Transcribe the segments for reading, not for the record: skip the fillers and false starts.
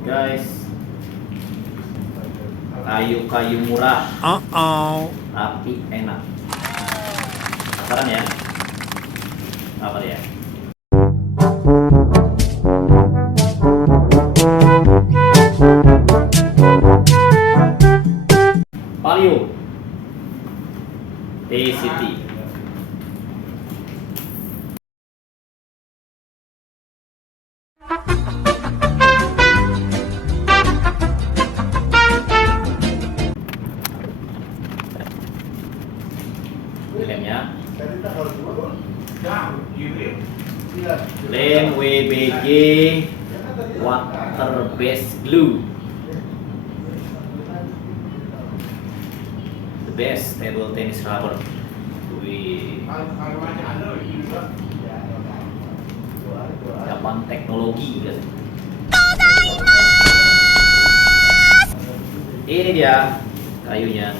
Guys, kayu-kayu murah tapi enak. Penasaran ya? Apa ya? Palio T-City. Lemnya lem WBG water based glue, the best table tennis rubber. Wih, zaman teknologi guys. Ini dia kayunya.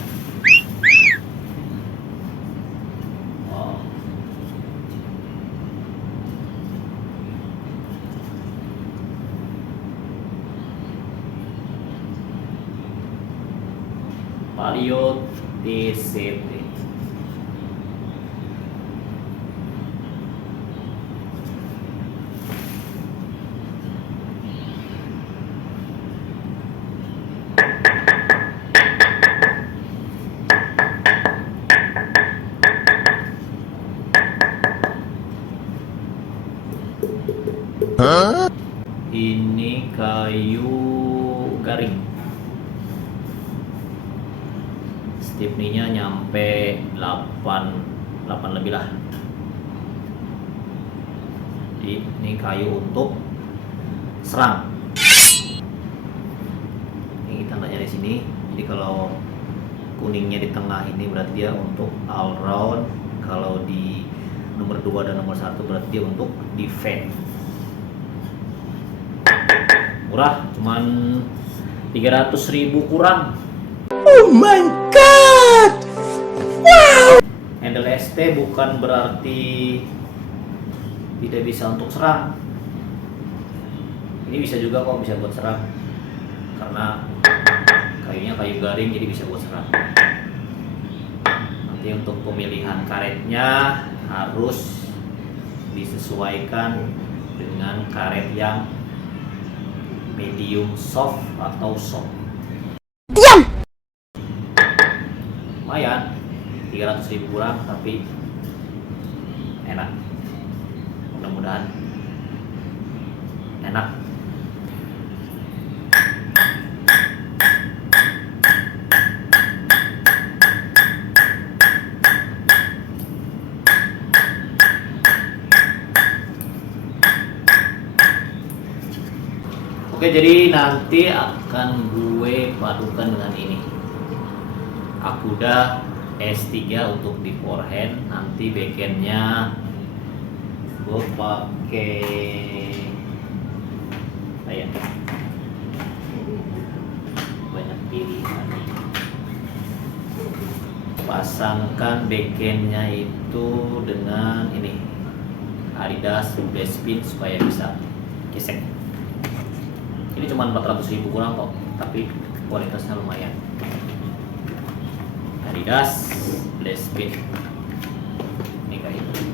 Palio T-City. Ini kayu garing. Stiffness-nya nyampe 8 lebih lah. Jadi ini kayu untuk serang. Ini tandanya di sini. Jadi kalau kuningnya di tengah ini berarti dia untuk all round. Kalau di nomor 2 dan nomor 1 berarti dia untuk defense. Murah, cuman 300.000 kurang. Oh my god! Wow! Handle ST bukan berarti tidak bisa untuk serang. Ini bisa juga kok, bisa buat serang. Karena kayunya kayu garing jadi bisa buat serang. Nanti untuk pemilihan karetnya harus disesuaikan dengan karet yang medium soft atau soft. Diam! Lumayan, 300.000 kurang tapi enak. Mudah-mudahan enak. Oke, jadi nanti akan gue padukan dengan ini. Akuda S3 untuk di forehand. Nanti backhandnya gue pakai banyak pilihan. Pasangkan backhandnya itu dengan ini Adidas Bespin supaya bisa gesek. Ini cuma 400.000 kurang kok, tapi kualitasnya lumayan. Adidas Bespin. Ini kayak itu.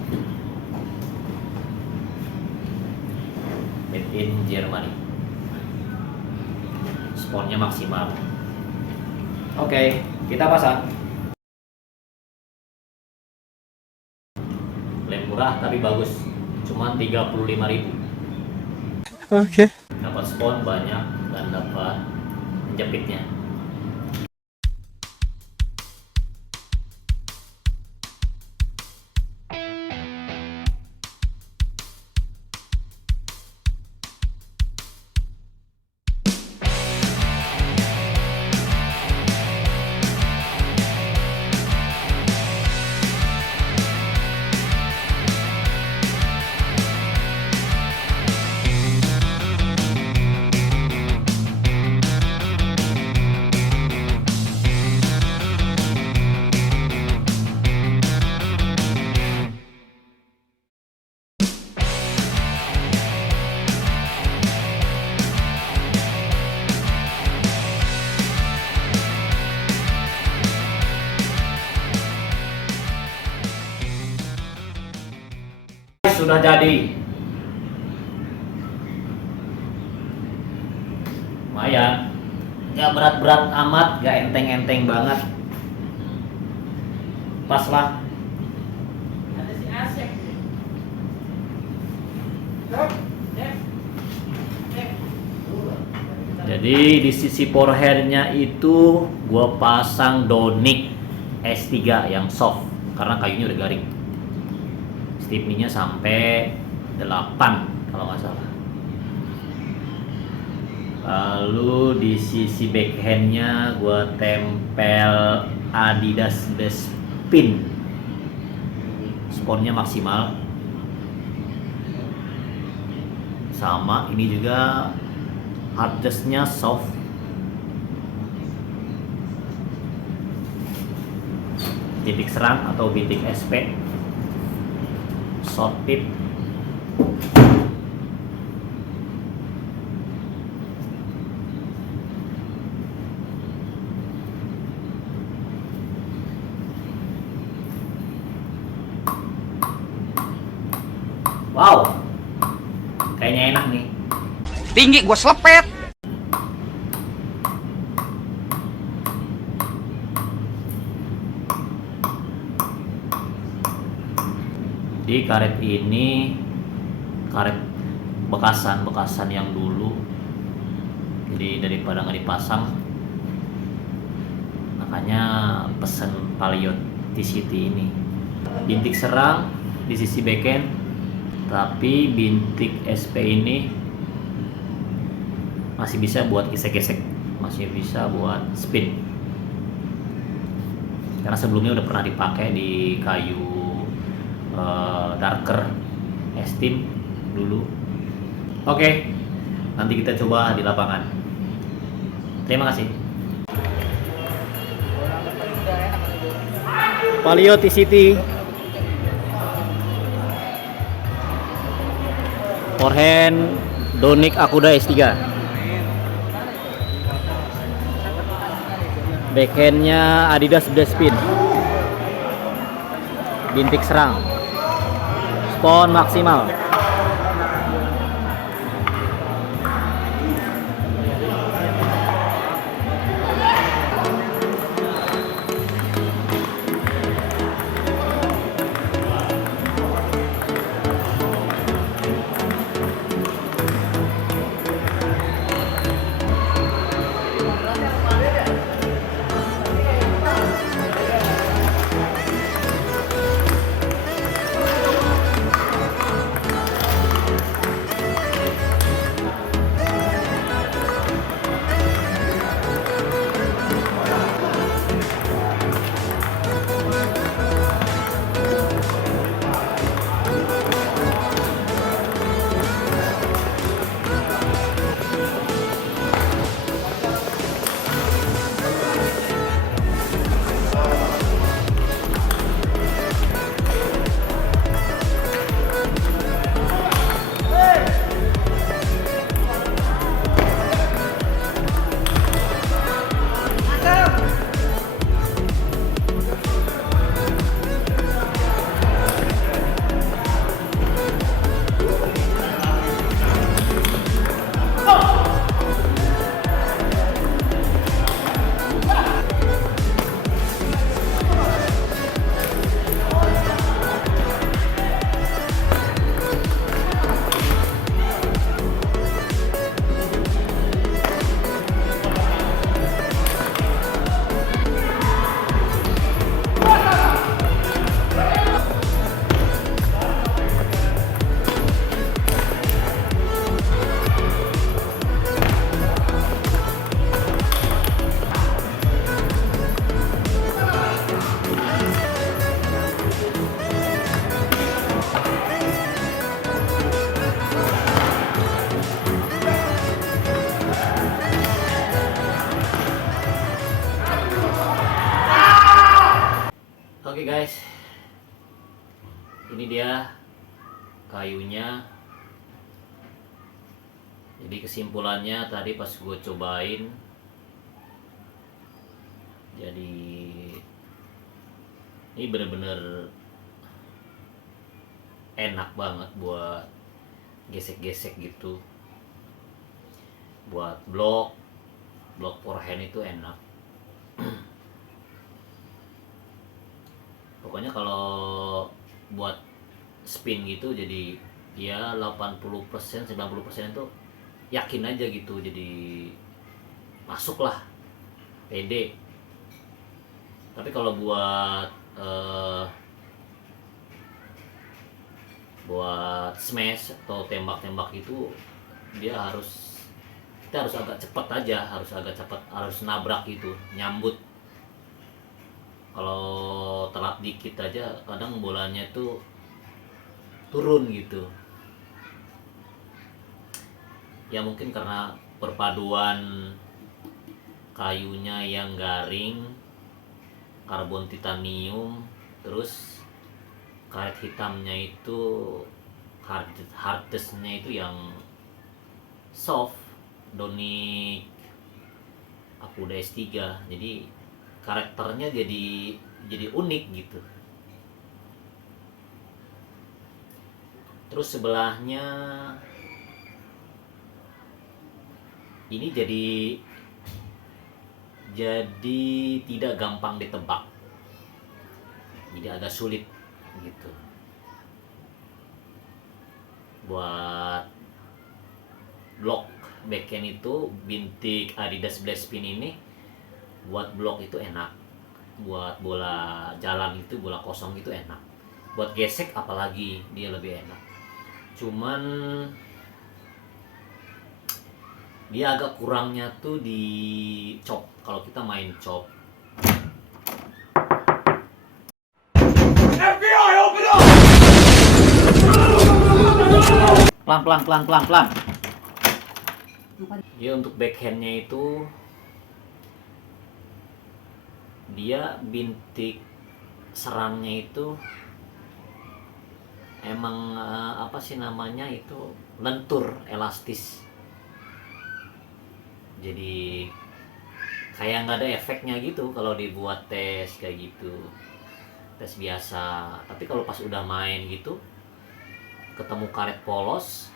Made in Germany. Sponnya maksimal. Oke, kita pasang. Lem murah tapi bagus. Cuma 35.000. Oke. Dapat spon banyak dan dapat jepitnya. sudah jadi. Lumayan. Gak berat-berat amat, gak enteng-enteng banget. Pas lah. Ada si Asep. Jadi di sisi foreheadnya itu gua pasang Donic S3 yang soft karena kayunya udah garing. Stiffness-nya sampai 8 kalau nggak salah. Lalu di sisi backhandnya gua tempel Adidas Best Spin. Sponnya maksimal. Sama ini juga hardness-nya soft. Bintik serang atau bintik SP. Short tip. Wow, kayaknya enak nih. Tinggi gua selepet. Di karet ini karet bekasan yang dulu, jadi daripada nggak dipasang makanya pesen Palio TCT ini. Bintik serang di sisi backhand, tapi bintik SP ini masih bisa buat gesek-gesek, masih bisa buat spin karena sebelumnya udah pernah dipakai di kayu darker Esteem dulu. Oke, nanti kita coba di lapangan. Terima kasih. Palio TCT forehand Donic Akuda S3. Backhandnya Adidas Best Spin. Bintik serang. Spon maksimal. Oke guys, ini dia kayunya. Jadi kesimpulannya tadi pas gue cobain, jadi ini bener-bener enak banget buat gesek-gesek gitu. Buat blok forehand itu enak. Pokoknya kalau buat spin gitu jadi ya 80% 90% itu yakin aja gitu, jadi masuk lah, pede. Tapi kalau buat smash atau tembak-tembak itu kita harus agak cepat aja, harus nabrak gitu, nyambut. Kalau telat dikit aja kadang bolanya itu turun gitu. Ya mungkin karena perpaduan kayunya yang garing, karbon titanium, terus karet hitamnya itu hardness-nya itu yang soft, Donic aku udah S3, jadi karakternya jadi unik gitu. Terus sebelahnya ini jadi tidak gampang ditebak, jadi agak sulit gitu. Buat blok backhand itu bintik Adidas Blast Spin ini buat blok itu enak, buat bola jalan itu, bola kosong itu enak, buat gesek apalagi dia lebih enak. Cuman dia agak kurangnya tuh di chop, kalau kita main chop. FBI, open up! Pelan. Dia untuk backhandnya itu dia bintik serangnya itu emang apa sih namanya itu, lentur, elastis. Jadi kayak nggak ada efeknya gitu kalau dibuat tes kayak gitu, tes biasa. Tapi kalau pas udah main gitu ketemu karet polos,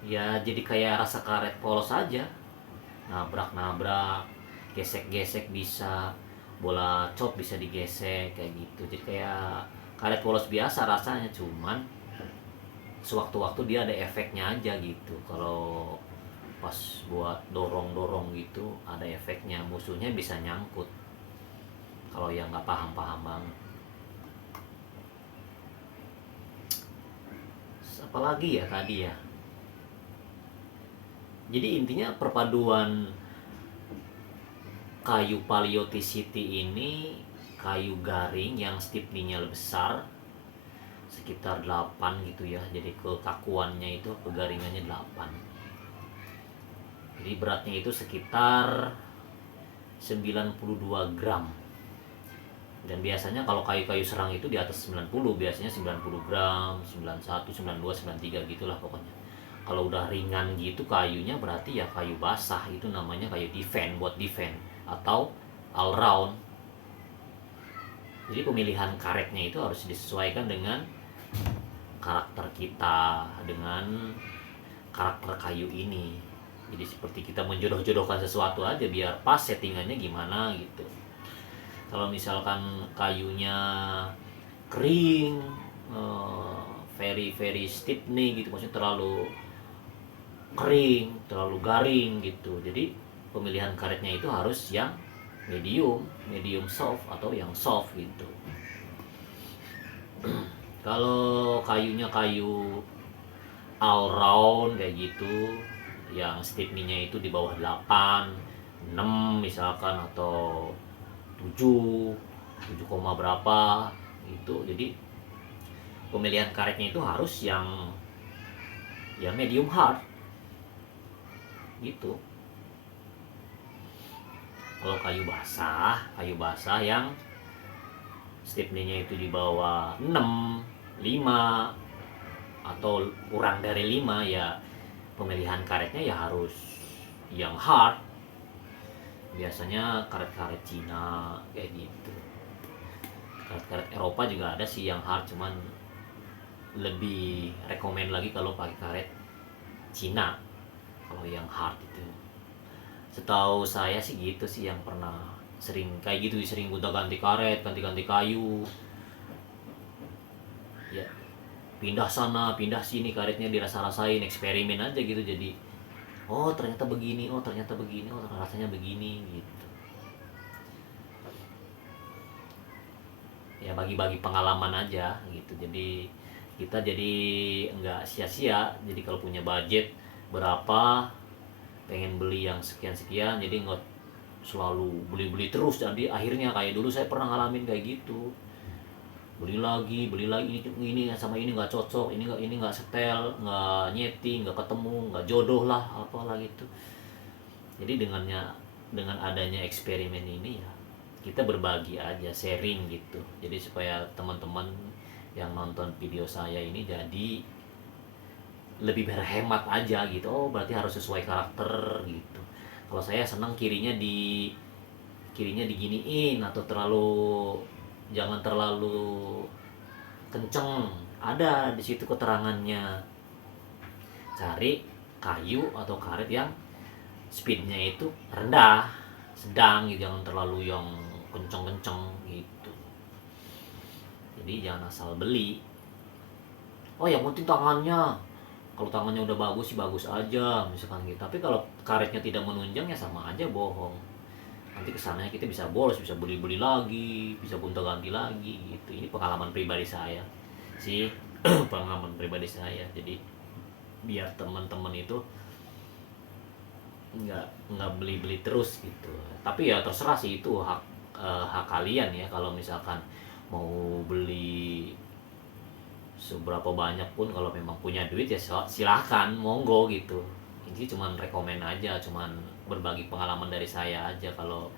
ya jadi kayak rasa karet polos aja, nabrak, gesek bisa, bola chop bisa digesek kayak gitu. Jadi kayak karet polos biasa rasanya, cuman sewaktu-waktu dia ada efeknya aja gitu. Kalau pas buat dorong gitu ada efeknya, musuhnya bisa nyangkut kalau yang nggak paham banget. Apalagi ya tadi ya, jadi intinya perpaduan kayu Paleoticity ini, kayu garing yang stiffness-nya besar sekitar 8 gitu ya, jadi kekakuannya itu, kegaringannya 8. Jadi beratnya itu sekitar 92 gram. Dan biasanya kalau kayu-kayu serang itu di atas 90, biasanya 90 gram, 91, 92, 93 gitulah pokoknya. Kalau udah ringan gitu kayunya berarti ya kayu basah, itu namanya kayu defend, buat defend atau all round. Jadi pemilihan karetnya itu harus disesuaikan dengan karakter kita, dengan karakter kayu ini. Jadi seperti kita menjodoh-jodohkan sesuatu aja biar pas settingannya gimana gitu. Kalau misalkan kayunya kering, very stiff nih gitu, maksudnya terlalu kering, terlalu garing gitu. Jadi pemilihan karetnya itu harus yang medium soft atau yang soft gitu. Kalau kayunya kayu all round kayak gitu, yang stiffness-nya itu di bawah 8, 6 misalkan, atau 7 berapa gitu. Jadi pemilihan karetnya itu harus yang medium hard gitu. Kalau kayu basah yang stiffness-nya itu di bawah 6, 5 atau kurang dari 5, ya pemilihan karetnya ya harus yang hard. Biasanya karet-karet Cina kayak gitu. Karet-karet Eropa juga ada sih yang hard, cuman lebih rekomen lagi kalau pakai karet Cina kalau yang hard itu. Setahu saya sih gitu sih, yang pernah sering kayak gitu, sering gonta-ganti karet, ganti-ganti kayu ya, pindah sana pindah sini karetnya, dirasa-rasain, eksperimen aja gitu. Jadi oh ternyata begini, oh ternyata begini, oh rasanya begini gitu ya, bagi-bagi pengalaman aja gitu. Jadi kita jadi nggak sia-sia, jadi kalau punya budget berapa pengen beli yang sekian-sekian, jadi nggak selalu beli-beli terus. Jadi akhirnya kayak dulu saya pernah ngalamin kayak gitu, beli lagi, ini sama ini nggak cocok, ini nggak setel, nggak nyeti, nggak ketemu, nggak jodoh lah apalah gitu. Jadi dengan adanya eksperimen ini ya, kita berbagi aja, sharing gitu. Jadi supaya teman-teman yang nonton video saya ini jadi lebih berhemat aja gitu. Oh berarti harus sesuai karakter gitu. Kalau saya senang kirinya diginiin, atau jangan terlalu kenceng. Ada di situ keterangannya. Cari kayu atau karet yang speednya itu rendah, sedang gitu, jangan terlalu yang kenceng-kenceng gitu. Jadi jangan asal beli. Oh yang penting tangannya, kalau tangannya udah bagus sih bagus aja misalkan gitu. Tapi kalau karetnya tidak menunjang ya sama aja bohong. Nanti kesananya kita bisa bolos, bisa beli-beli lagi, bisa gonta-ganti lagi gitu. Ini pengalaman pribadi saya sih. Pengalaman pribadi saya. Jadi biar teman-teman itu nggak beli-beli terus gitu. Tapi ya terserah sih, itu hak kalian ya. Kalau misalkan mau beli seberapa banyak pun, kalau memang punya duit ya silahkan, monggo gitu. Ini cuman rekomen aja, cuman berbagi pengalaman dari saya aja. Kalau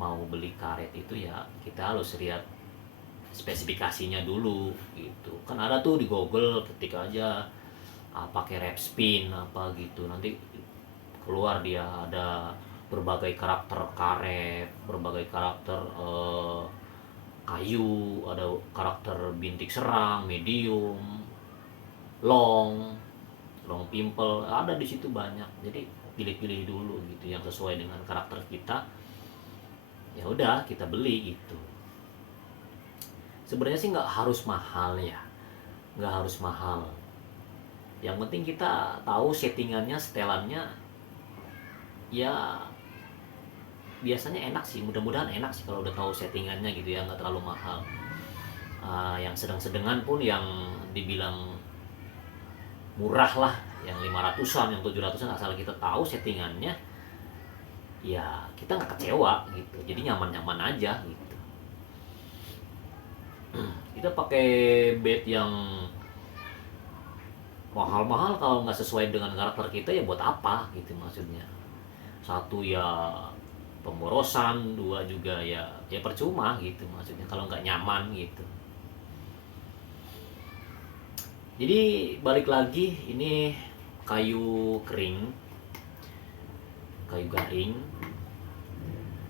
mau beli karet itu ya kita harus lihat spesifikasinya dulu gitu. Kan ada tuh di Google, ketik aja pakai rep spin apa gitu, nanti keluar dia ada berbagai karakter karet, berbagai karakter kayu, ada karakter bintik serang, medium, long pimple, ada di situ banyak. Jadi pilih-pilih dulu gitu yang sesuai dengan karakter kita. Ya udah kita beli gitu. Sebenarnya sih nggak harus mahal ya, nggak harus mahal. Yang penting kita tahu settingannya, setelannya, ya biasanya enak sih, mudah-mudahan enak sih kalau udah tahu settingannya gitu ya, nggak terlalu mahal. Yang sedang-sedengan pun, yang dibilang murah lah, yang 500-an, yang 700-an, asal kita tahu settingannya ya kita nggak kecewa gitu. Jadi nyaman-nyaman aja gitu. Kita pakai bed yang mahal-mahal kalau nggak sesuai dengan karakter kita ya buat apa gitu maksudnya. Satu ya pemborosan, dua juga ya percuma gitu maksudnya kalau nggak nyaman gitu. Jadi balik lagi, ini kayu kering, kayu garing,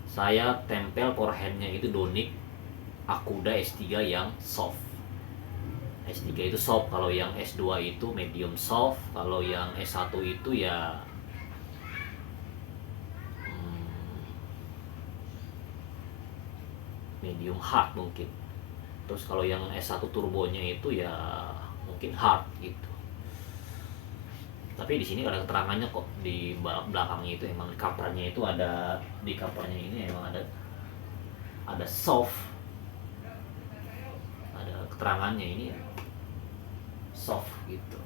saya tempel forehandnya itu Donic Akuda S3 yang soft. S3 itu soft, kalau yang S2 itu medium soft, kalau yang S1 itu ya medium hard mungkin. Terus kalau yang S1 turbonya itu ya mungkin hard gitu. Tapi di sini ada keterangannya kok, di belakangnya itu emang covernya itu ada, di covernya ini emang ada soft, ada keterangannya ini soft gitu.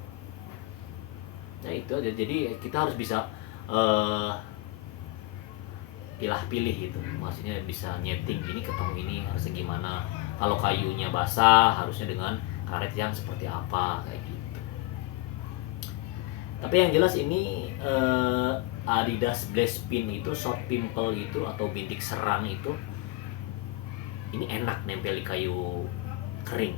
Ya itu aja. Jadi kita harus bisa pilih gitu, maksudnya bisa nyeting ini ketemu ini harusnya gimana. Kalau kayunya basah harusnya dengan karet yang seperti apa kayak gitu. Tapi yang jelas ini Adidas Blaze Spin itu, short pimple itu atau bintik serang itu, ini enak nempel di kayu kering.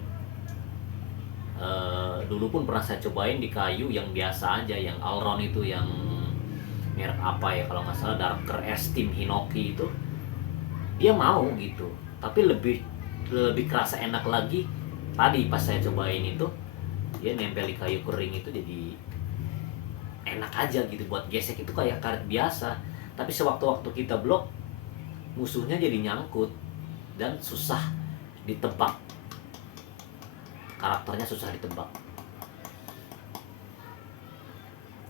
Dulu pun pernah saya cobain di kayu yang biasa aja, yang Alron itu, yang merek apa ya kalau nggak salah, Darker Esteem Hinoki itu, dia mau gitu. Tapi lebih kerasa enak lagi tadi pas saya cobain itu dia nempel di kayu kering itu jadi enak aja gitu buat gesek, itu kayak karet biasa. Tapi sewaktu-waktu kita blok, musuhnya jadi nyangkut dan susah ditebak, karakternya susah ditebak.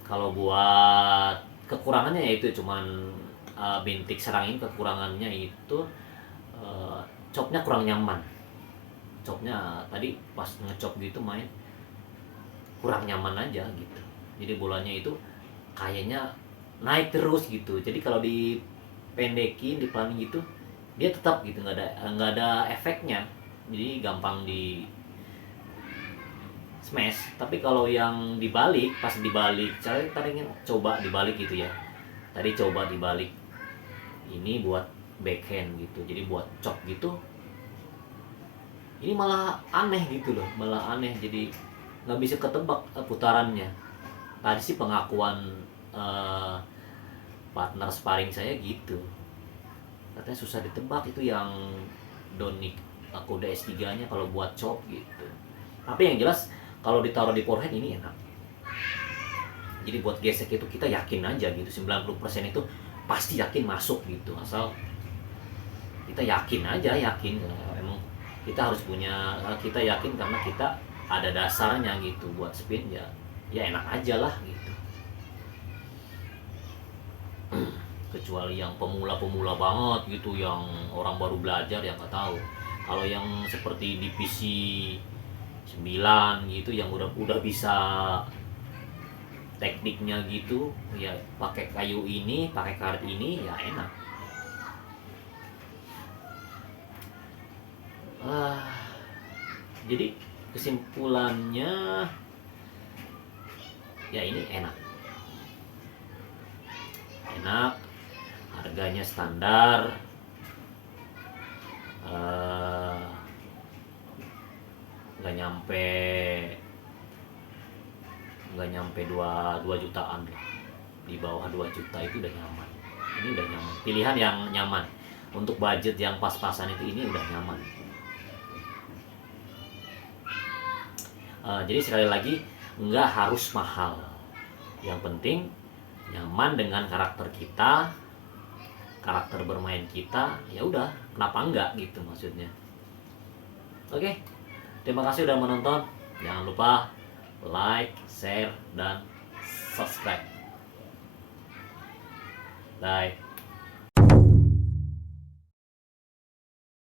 Kalau buat kekurangannya ya itu cuman bintik serang ini kekurangannya itu chopnya kurang nyaman. Chopnya tadi pas ngechop gitu main kurang nyaman aja gitu. Jadi bolanya itu kayaknya naik terus gitu. Jadi kalau dipendekin, dipaning gitu, dia tetap gitu, nggak ada efeknya. Jadi gampang di smash. Tapi kalau yang dibalik, pas dibalik, saya tadi coba dibalik gitu ya. Tadi coba dibalik. Ini buat backhand gitu. Jadi buat chop gitu. Ini malah aneh gitu loh, malah aneh. Jadi nggak bisa ketebak putarannya. Tadi sih pengakuan partner sparring saya gitu, katanya susah ditebak itu yang Donik kode S3 nya kalau buat chop gitu. Tapi yang jelas kalau ditaruh di forehead ini enak. Jadi buat gesek itu kita yakin aja gitu, 90% itu pasti yakin masuk gitu, asal kita yakin aja, yakin. Emang kita harus punya, kita yakin karena kita ada dasarnya gitu buat spin ya, ya enak aja lah gitu. Kecuali yang pemula-pemula banget gitu, yang orang baru belajar yang nggak tahu. Kalau yang seperti divisi 9 gitu, yang udah bisa tekniknya gitu ya, pakai kayu ini, pakai karet ini ya enak. Jadi kesimpulannya ya ini enak, harganya standar, nggak nyampe 2 jutaan lah, di bawah 2 juta itu udah nyaman. Ini udah nyaman, pilihan yang nyaman untuk budget yang pas-pasan itu, ini udah nyaman. Jadi sekali lagi, nggak harus mahal, yang penting nyaman dengan karakter kita, karakter bermain kita, ya udah, kenapa enggak gitu maksudnya. Oke, terima kasih udah menonton. Jangan lupa like, share, dan subscribe. Bye.